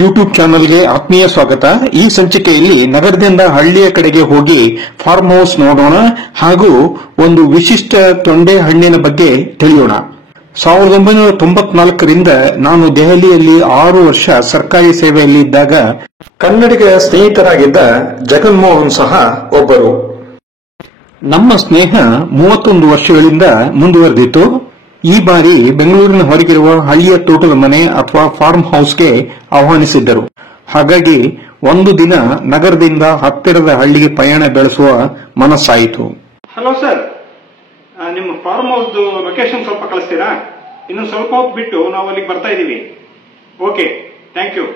YouTube ಚಾನೆಲ್ಗೆ ಆತ್ಮೀಯ ಸ್ವಾಗತ. ಈ ಸಂಚಿಕೆಯಲ್ಲಿ ನಗರದಿಂದ ಹಳ್ಳಿಯ ಕಡೆಗೆ ಹೋಗಿ ಫಾರ್ಮ್ ಹೌಸ್ ನೋಡೋಣ ಹಾಗೂ ಒಂದು ವಿಶಿಷ್ಟ ತೊಂಡೆ ಹಣ್ಣಿನ ಬಗ್ಗೆ ತಿಳಿಯೋಣ. 1994ರಿಂದ ನಾನು ದೆಹಲಿಯಲ್ಲಿ 6 ವರ್ಷ ಸರ್ಕಾರಿ ಸೇವೆಯಲ್ಲಿ ಇದ್ದಾಗ ಕನ್ನಡಿಗರ ಸ್ನೇಹಿತರಾಗಿದ್ದ ಜಗನ್ಮೋಹನ್ ಸಹ ಒಬ್ಬರು. ನಮ್ಮ ಸ್ನೇಹ 31 ವರ್ಷಗಳಿಂದ ಮುಂದುವರೆದಿತ್ತು. ಈ ಬಾರಿ ಬೆಂಗಳೂರಿನ ಹೊರಗಿರುವ ಹಳ್ಳಿಯ ತೋಟದ ಮನೆ ಅಥವಾ ಫಾರ್ಮ್ ಹೌಸ್ಗೆ ಆಹ್ವಾನಿಸಿದ್ದರು. ಹಾಗಾಗಿ ಒಂದು ದಿನ ನಗರದಿಂದ ಹತ್ತಿರದ ಹಳ್ಳಿಗೆ ಪಯಣ ಬೆಳೆಸುವ ಮನಸ್ಸಾಯಿತು. ಹಲೋ ಸರ್, ನಿಮ್ಮ ಫಾರ್ಮ್ ಹೌಸ್ ಲೊಕೇಶನ್ ಸ್ವಲ್ಪ ಕಳಿಸ್ತೀರಾ? ಇನ್ನು ಸ್ವಲ್ಪ ಹೊತ್ತು ಬಿಟ್ಟು ನಾವು ಅಲ್ಲಿಗೆ ಬರ್ತಾ ಇದ್ದೀವಿ. Okay, thank you.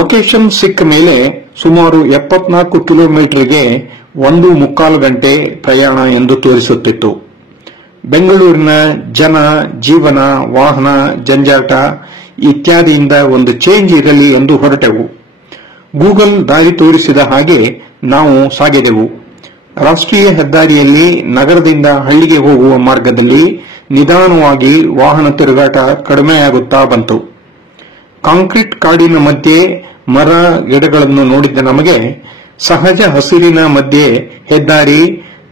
ಲೊಕೇಶನ್ ಸಿಕ್ಕ ಮೇಲೆ ಸುಮಾರು 74 ಕಿಲೋಮೀಟರ್ಗೆ 1.25 ಗಂಟೆ ಪ್ರಯಾಣ ಎಂದು ತೋರಿಸುತ್ತಿತ್ತು. ಬೆಂಗಳೂರಿನ ಜನ, ಜೀವನ, ವಾಹನ, ಜಂಜಾಟ ಇತ್ಯಾದಿಯಿಂದ ಒಂದು ಚೇಂಜ್ ಇರಲಿ ಎಂದು ಹೊರಟೆವು. ಗೂಗಲ್ ದಾರಿ ತೋರಿಸಿದ ಹಾಗೆ ನಾವು ಸಾಗಿದೆವು. ರಾಷ್ಟ್ರೀಯ ಹೆದ್ದಾರಿಯಲ್ಲಿ ನಗರದಿಂದ ಹಳ್ಳಿಗೆ ಹೋಗುವ ಮಾರ್ಗದಲ್ಲಿ ನಿಧಾನವಾಗಿ ವಾಹನ ತಿರುಗಾಟ ಕಡಿಮೆಯಾಗುತ್ತಾ ಬಂತು. ಕಾಂಕ್ರೀಟ್ ಕಾಡಿನ ಮಧ್ಯೆ ಮರ ಗಿಡಗಳನ್ನು ನೋಡಿದ್ದ ನಮಗೆ ಸಹಜ ಹಸಿರಿನ ಮಧ್ಯೆ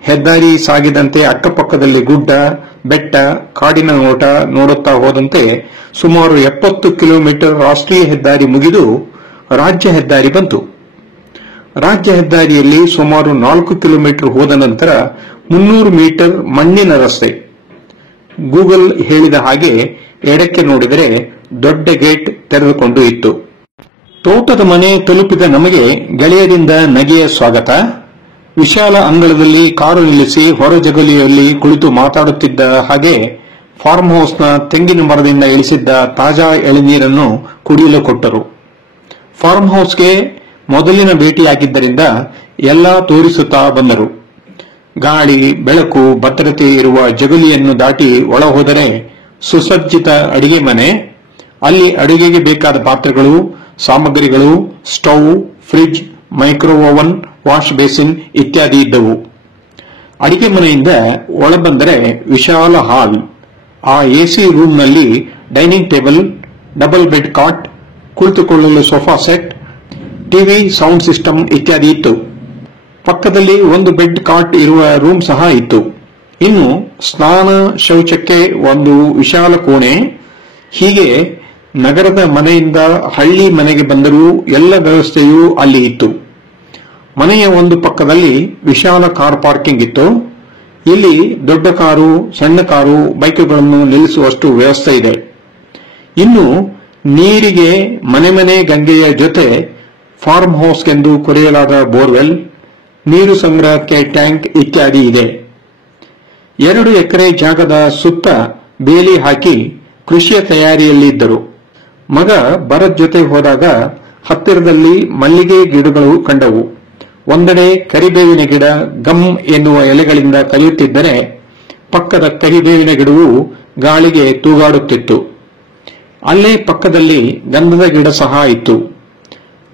ಹೆದ್ದಾರಿ ಸಾಗಿದಂತೆ ಅಕ್ಕಪಕ್ಕದಲ್ಲಿ ಗುಡ್ಡ, ಬೆಟ್ಟ, ಕಾಡಿನ ನೋಟ ನೋಡುತ್ತಾ ಹೋದಂತೆ ಸುಮಾರು 70 ಕಿಲೋಮೀಟರ್ ರಾಷ್ಟ್ರೀಯ ಹೆದ್ದಾರಿ ಮುಗಿದು ರಾಜ್ಯ ಹೆದ್ದಾರಿ ಬಂತು. ರಾಜ್ಯ ಹೆದ್ದಾರಿಯಲ್ಲಿ ಸುಮಾರು 4 ಕಿಲೋಮೀಟರ್ ಹೋದ ನಂತರ 300 ಮೀಟರ್ ಮಣ್ಣಿನ ರಸ್ತೆ. ಗೂಗಲ್ ಹೇಳಿದ ಹಾಗೆ ಎಡಕ್ಕೆ ನೋಡಿದರೆ ದೊಡ್ಡ ಗೇಟ್ ತೆರೆದುಕೊಂಡು ಇತ್ತು. ತೋಟದ ಮನೆ ತಲುಪಿದ ನಮಗೆ ಗೆಳೆಯರಿಂದ ನಗೆಯ ಸ್ವಾಗತ. ವಿಶಾಲ ಅಂಗಳದಲ್ಲಿ ಕಾರು ನಿಲ್ಲಿಸಿ ಹೊರ ಜಗಲಿಯಲ್ಲಿ ಕುಳಿತು ಮಾತಾಡುತ್ತಿದ್ದ ಹಾಗೆ ಫಾರ್ಮ್ ಹೌಸ್ನ ತೆಂಗಿನ ಮರದಿಂದ ಇಳಿಸಿದ್ದ ತಾಜಾ ಎಳನೀರನ್ನು ಕುಡಿಯಲು ಕೊಟ್ಟರು. ಫಾರ್ಮ್ ಹೌಸ್ಗೆ ಮೊದಲಿನ ಭೇಟಿಯಾಗಿದ್ದರಿಂದ ಎಲ್ಲ ತೋರಿಸುತ್ತಾ ಬಂದರು. ಗಾಳಿ, ಬೆಳಕು, ಭದ್ರತೆ ಇರುವ ಜಗಲಿಯನ್ನು ದಾಟಿ ಒಳ ಹೋದರೆ ಸುಸಜ್ಜಿತ ಅಡಿಗೆ ಮನೆ. ಅಲ್ಲಿ ಅಡುಗೆಗೆ ಬೇಕಾದ ಪಾತ್ರೆಗಳು, ಸಾಮಗ್ರಿಗಳು, stove, fridge, micro oven, wash basin ಇತ್ಯಾದಿ ಇದ್ದವು. ಅಡಿಗೆ ಮನೆಯಿಂದ ಒಳಬಂದರೆ ವಿಶಾಲ ಹಾಲ್. ಆ ಎಸಿ ರೂಮ್ನಲ್ಲಿ dining table, double bed cot, ಕುಳಿತುಕೊಳ್ಳಲು sofa set, TV, sound system ಇತ್ಯಾದಿ ಇತ್ತು. ಪಕ್ಕದಲ್ಲಿ ಒಂದು ಬೆಡ್ ಕಾಟ್ ಇರುವ ರೂಮ್ ಸಹ ಇತ್ತು. ಇನ್ನು ಸ್ನಾನ, ಶೌಚಕ್ಕೆ ಒಂದು ವಿಶಾಲ ಕೋಣೆ. ಹೀಗೆ ನಗರದ ಮನೆಯಿಂದ ಹಳ್ಳಿ ಮನೆಗೆ ಬಂದರೂ ಎಲ್ಲ ವ್ಯವಸ್ಥೆಯೂ ಅಲ್ಲಿ ಇತ್ತು. ಮನೆಯ ಒಂದು ಪಕ್ಕದಲ್ಲಿ ವಿಶಾಲ ಕಾರ್ ಪಾರ್ಕಿಂಗ್ ಇತ್ತು. ಇಲ್ಲಿ ದೊಡ್ಡ ಕಾರು, ಸಣ್ಣ ಕಾರು, ಬೈಕುಗಳನ್ನು ನಿಲ್ಲಿಸುವಷ್ಟು ವ್ಯವಸ್ಥೆ ಇದೆ. ಇನ್ನು ನೀರಿಗೆ ಮನೆ ಗಂಗೆಯ ಜೊತೆ ಫಾರ್ಮ್ ಹೌಸ್ಗೆಂದು ಕೊರೆಯಲಾದ ಬೋರ್ವೆಲ್, ನೀರು ಸಂಗ್ರಹಕ್ಕೆ ಟ್ಯಾಂಕ್ ಇತ್ಯಾದಿ ಇದೆ. 2 ಎಕರೆ ಜಾಗದ ಸುತ್ತ ಬೇಲಿ ಹಾಕಿ ಕೃಷಿಯ ತಯಾರಿಯಲ್ಲಿದ್ದರು. ಮಗ ಭರತ್ ಜೊತೆ ಹೋದಾಗ ಹತ್ತಿರದಲ್ಲಿ ಮಲ್ಲಿಗೆ ಗಿಡಗಳು ಕಂಡವು. ಒಂದೆಡೆ ಕರಿಬೇವಿನ ಗಿಡ ಗಮ್ ಎನ್ನುವ ಎಲೆಗಳಿಂದ ಕಲಿಯುತ್ತಿದ್ದರೆ ಪಕ್ಕದ ಕರಿಬೇವಿನ ಗಿಡವು ಗಾಳಿಗೆ ತೂಗಾಡುತ್ತಿತ್ತು. ಅಲ್ಲೇ ಪಕ್ಕದಲ್ಲಿ ಗಂಧದ ಗಿಡ ಸಹ ಇತ್ತು.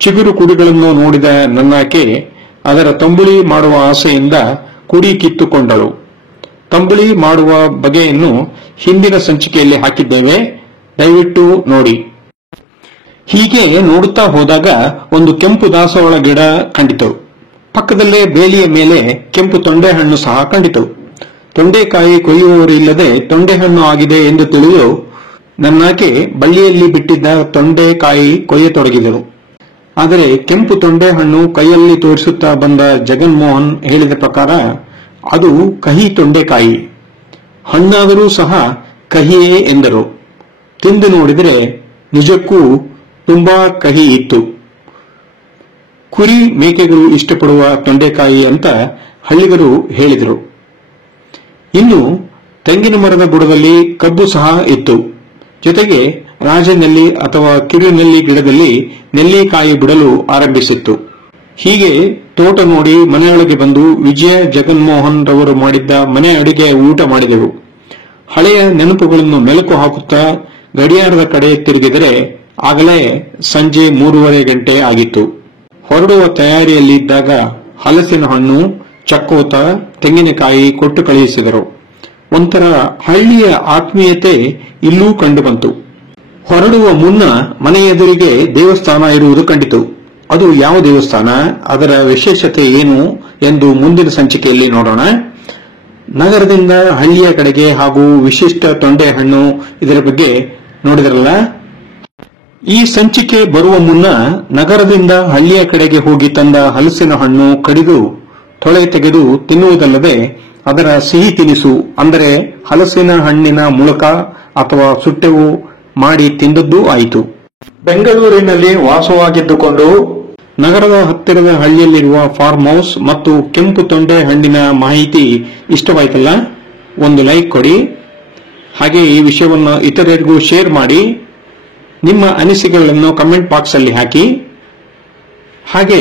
ಚಿಗುರು ಕುಡಿಗಳನ್ನು ನೋಡಿದ ನನ್ನಾಕೆ ಅದರ ತಂಬುಳಿ ಮಾಡುವ ಆಸೆಯಿಂದ ಕುಡಿ ಕಿತ್ತುಕೊಂಡಳು. ತಂಬುಳಿ ಮಾಡುವ ಬಗೆಯನ್ನು ಹಿಂದಿನ ಸಂಚಿಕೆಯಲ್ಲಿ ಹಾಕಿದ್ದೇವೆ, ದಯವಿಟ್ಟು ನೋಡಿ. ಹೀಗೆ ನೋಡುತ್ತಾ ಹೋದಾಗ ಒಂದು ಕೆಂಪು ದಾಸವಾಳ ಗಿಡ ಕಂಡಿತು. ಪಕ್ಕದಲ್ಲೇ ಬೇಲಿಯ ಮೇಲೆ ಕೆಂಪು ತೊಂಡೆಹಣ್ಣು ಸಹ ಕಂಡಿತು. ತೊಂಡೆಕಾಯಿ ಕೊಯ್ಯುವವರು ಇಲ್ಲದೆ ತೊಂಡೆಹಣ್ಣು ಆಗಿದೆ ಎಂದು ತಿಳಿದು ನನ್ನಾಕೆ ಬಳ್ಳಿಯಲ್ಲಿ ಬಿಟ್ಟಿದ್ದ ತೊಂಡೆಕಾಯಿ ಕೊಯ್ಯತೊಡಗಿದರು. ಆದರೆ ಕೆಂಪು ತೊಂಡೆಹಣ್ಣು ಕೈಯಲ್ಲಿ ತೋರಿಸುತ್ತಾ ಬಂದ ಜಗನ್ಮೋಹನ್ ಹೇಳಿದ ಪ್ರಕಾರ ಅದು ಕಹಿ ತೊಂಡೆಕಾಯಿ. ಹಣ್ಣಾದರೂ ಸಹ ಕಹಿಯೇ ಎಂದರು. ತಿಂದು ನೋಡಿದರೆ ನಿಜಕ್ಕೂ ತುಂಬಾ ಕಹಿ ಇತ್ತು. ಕುರಿ, ಮೇಕೆಗಳು ಇಷ್ಟಪಡುವ ತೊಂಡೆಕಾಯಿ ಅಂತ ಹಳ್ಳಿಗರು ಹೇಳಿದರು. ಇನ್ನು ತೆಂಗಿನ ಮರದ ಬುಡದಲ್ಲಿ ಕಬ್ಬು ಸಹ ಇತ್ತು. ಜೊತೆಗೆ ರಾಜನೆಲ್ಲಿ ಅಥವಾ ಕಿರುನೆಲ್ಲಿ ಗಿಡದಲ್ಲಿ ನೆಲ್ಲಿಕಾಯಿ ಬಿಡಲು ಆರಂಭಿಸಿತ್ತು. ಹೀಗೆ ತೋಟ ನೋಡಿ ಮನೆಯೊಳಗೆ ಬಂದು ವಿಜಯ ಜಗನ್ಮೋಹನ್ ರವರು ಮಾಡಿದ್ದ ಮನೆ ಅಡಿಗೆ ಊಟ ಮಾಡಿದೆವು. ಹಳೆಯ ನೆನಪುಗಳನ್ನು ಮೆಲುಕು ಹಾಕುತ್ತಾ ಗಡಿಯಾರದ ಕಡೆ ತಿರುಗಿದರೆ ಆಗಲೇ ಸಂಜೆ 3:30 ಗಂಟೆ ಆಗಿತ್ತು. ಹೊರಡುವ ತಯಾರಿಯಲ್ಲಿದ್ದಾಗ ಹಲಸಿನ ಹಣ್ಣು, ಚಕ್ಕೋತ, ತೆಂಗಿನಕಾಯಿ ಕೊಟ್ಟು ಕಳುಹಿಸಿದರು. ಒಂಥರ ಹಳ್ಳಿಯ ಆತ್ಮೀಯತೆ ಇಲ್ಲೂ ಕಂಡುಬಂತು. ಹೊರಡುವ ಮುನ್ನ ಮನೆ ಎದುರಿಗೆ ದೇವಸ್ಥಾನ ಇರುವುದು ಕಂಡಿತು. ಅದು ಯಾವ ದೇವಸ್ಥಾನ, ಅದರ ವಿಶೇಷತೆ ಏನು ಎಂದು ಮುಂದಿನ ಸಂಚಿಕೆಯಲ್ಲಿ ನೋಡೋಣ. ನಗರದಿಂದ ಹಳ್ಳಿಯ ಕಡೆಗೆ ಹಾಗೂ ವಿಶಿಷ್ಟ ತೊಂಡೆ ಹಣ್ಣು ಇದರ ಬಗ್ಗೆ ನೋಡಿದ್ರಲ್ಲ. ಈ ಸಂಚಿಕೆ ಬರುವ ಮುನ್ನ ನಗರದಿಂದ ಹಳ್ಳಿಯ ಕಡೆಗೆ ಹೋಗಿ ತಂದ ಹಲಸಿನ ಹಣ್ಣು ಕಡಿದು ತೊಳೆ ತೆಗೆದು ತಿನ್ನುವುದಲ್ಲದೆ ಅದರ ಸಿಹಿ ತಿನಿಸು ಅಂದರೆ ಹಲಸಿನ ಹಣ್ಣಿನ ಮುಳುಕ ಅಥವಾ ಸುಟ್ಟೆವು ಮಾಡಿ ತಿಂದದ್ದೂ ಆಯಿತು. ಬೆಂಗಳೂರಿನಲ್ಲಿ ವಾಸವಾಗಿದ್ದುಕೊಂಡು ನಗರದ ಹತ್ತಿರದ ಹಳ್ಳಿಯಲ್ಲಿರುವ ಫಾರ್ಮ್ ಹೌಸ್ ಮತ್ತು ಕೆಂಪು ತೊಂಡೆ ಹಣ್ಣಿನ ಮಾಹಿತಿ ಇಷ್ಟವಾಯ್ತಲ್ಲ, ಒಂದು ಲೈಕ್ ಕೊಡಿ. ಹಾಗೆ ಈ ವಿಷಯವನ್ನು ಇತರರಿಗೂ ಶೇರ್ ಮಾಡಿ. ನಿಮ್ಮ ಅನಿಸಿಕೆಗಳನ್ನು ಕಮೆಂಟ್ ಬಾಕ್ಸ್ ಅಲ್ಲಿ ಹಾಕಿ. ಹಾಗೆ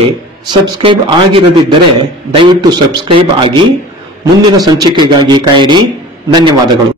ಸಬ್ಸ್ಕ್ರೈಬ್ ಆಗಿರದಿದ್ದರೆ ದಯವಿಟ್ಟು ಸಬ್ಸ್ಕ್ರೈಬ್ ಆಗಿ. ಮುಂದಿನ ಸಂಚಿಕೆಗಾಗಿ ಕಾಯಿರಿ. ಧನ್ಯವಾದಗಳು.